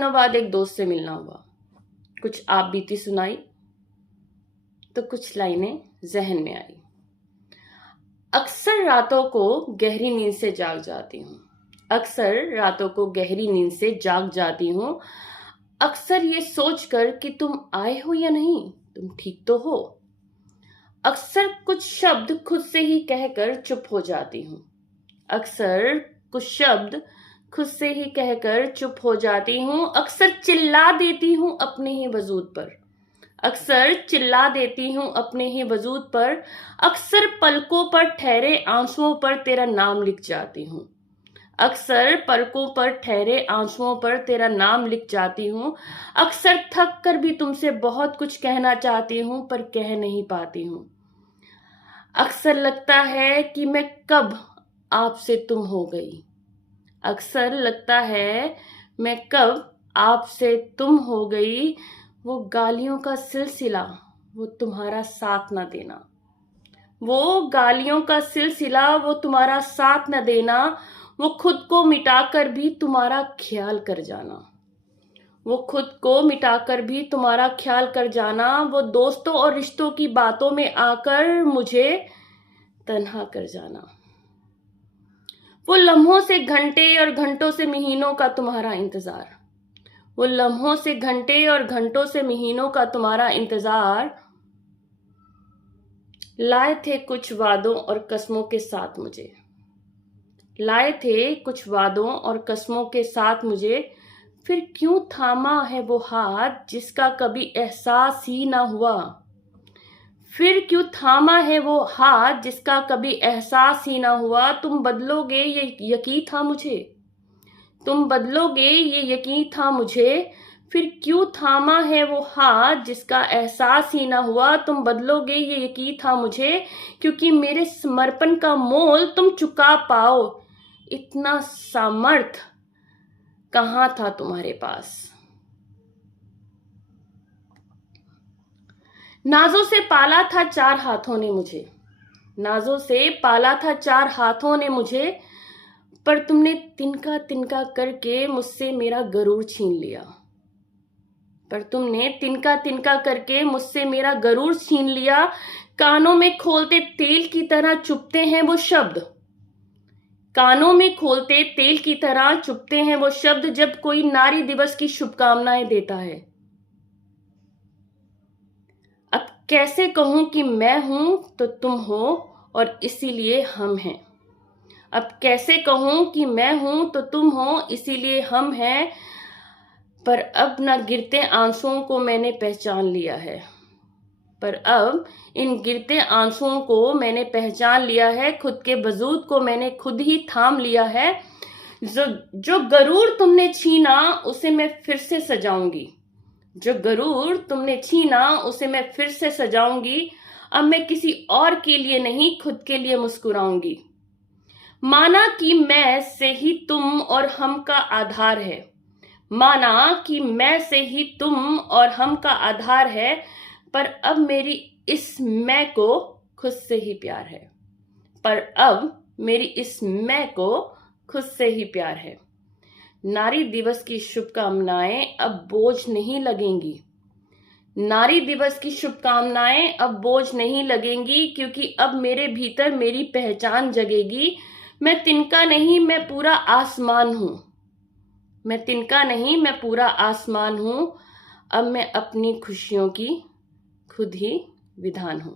दिनों बाद एक दोस्त से मिलना हुआ। कुछ आप बीती सुनाई तो कुछ लाइनें जहन में आई। अक्सर रातों को गहरी नींद से जाग जाती हूँ। अक्सर रातों को गहरी नींद से जाग जाती हूँ। अक्सर ये सोचकर कि तुम आए हो या नहीं, तुम ठीक तो हो। अक्सर कुछ शब्द खुद से ही कहकर चुप हो जाती हूँ। अक्सर कुछ शब्द खुद से ही कहकर चुप हो जाती हूँ। अक्सर चिल्ला देती हूँ अपने ही वजूद पर। अक्सर चिल्ला देती हूँ अपने ही वजूद पर। अक्सर पलकों पर ठहरे आंसुओं पर तेरा नाम लिख जाती हूँ। अक्सर पलकों पर ठहरे आंसुओं पर तेरा नाम लिख जाती हूँ। अक्सर थक कर भी तुमसे बहुत कुछ कहना चाहती हूँ पर कह नहीं पाती हूँ। अक्सर लगता है कि मैं कब आपसे तुम हो गई। अक्सर लगता है मैं कब आपसे तुम हो गई। वो गालियों का सिलसिला, वो तुम्हारा साथ न देना। वो गालियों का सिलसिला, वो तुम्हारा साथ न देना। वो खुद को मिटाकर भी तुम्हारा ख्याल कर जाना। वो खुद को मिटाकर भी तुम्हारा ख्याल कर जाना। वो दोस्तों और रिश्तों की बातों में आकर मुझे तन्हा कर जाना। वो लम्हों से घंटे और घंटों से महीनों का तुम्हारा इंतजार। वो लम्हों से घंटे और घंटों से महीनों का तुम्हारा इंतजार। लाए थे कुछ वादों और कस्मों के साथ मुझे। लाए थे कुछ वादों और कस्मों के साथ मुझे। फिर क्यों थामा है वो हाथ जिसका कभी एहसास ही ना हुआ। फिर क्यों थामा है वो हाथ जिसका कभी एहसास ही ना हुआ। तुम बदलोगे ये यकीन था मुझे। तुम बदलोगे ये यकीन था मुझे। फिर क्यों थामा है वो हाथ जिसका एहसास ही ना हुआ। तुम बदलोगे ये यकीन था मुझे, क्योंकि मेरे समर्पण का मोल तुम चुका पाओ। इतना सामर्थ कहाँ था तुम्हारे पास। नाजों से पाला था चार हाथों ने मुझे। नाजों से पाला था चार हाथों ने मुझे, पर तुमने तिनका तिनका करके मुझसे मेरा गरूर छीन लिया। पर तुमने तिनका तिनका करके मुझसे मेरा गरूर छीन लिया। कानों में खोलते तेल की तरह चुभते हैं वो शब्द। कानों में खोलते तेल की तरह चुभते हैं वो शब्द जब कोई नारी दिवस की शुभकामनाएं देता है। अब कैसे कहूं कि मैं हूं तो तुम हो और इसीलिए हम हैं। अब कैसे कहूं कि मैं हूं तो तुम हो इसीलिए हम हैं। पर अब न गिरते आंसुओं को मैंने पहचान लिया है। पर अब इन गिरते आंसुओं को मैंने पहचान लिया है। खुद के वजूद को मैंने खुद ही थाम लिया है। जो गरूर तुमने छीना उसे मैं फिर से सजाऊंगी। जो गरूर तुमने छीना उसे मैं फिर से सजाऊंगी। अब मैं किसी और के लिए नहीं, खुद के लिए मुस्कुराऊंगी। माना कि मैं से ही तुम और हम का आधार है। माना कि मैं से ही तुम और हम का आधार है। पर अब मेरी इस मैं को खुद से ही प्यार है। पर अब मेरी इस मैं को खुद से ही प्यार है। नारी दिवस की शुभकामनाएं अब बोझ नहीं लगेंगी। नारी दिवस की शुभकामनाएं अब बोझ नहीं लगेंगी, क्योंकि अब मेरे भीतर मेरी पहचान जगेगी। मैं तिनका नहीं, मैं पूरा आसमान हूं। मैं तिनका नहीं, मैं पूरा आसमान हूं। अब मैं अपनी खुशियों की खुद ही विधान हूं।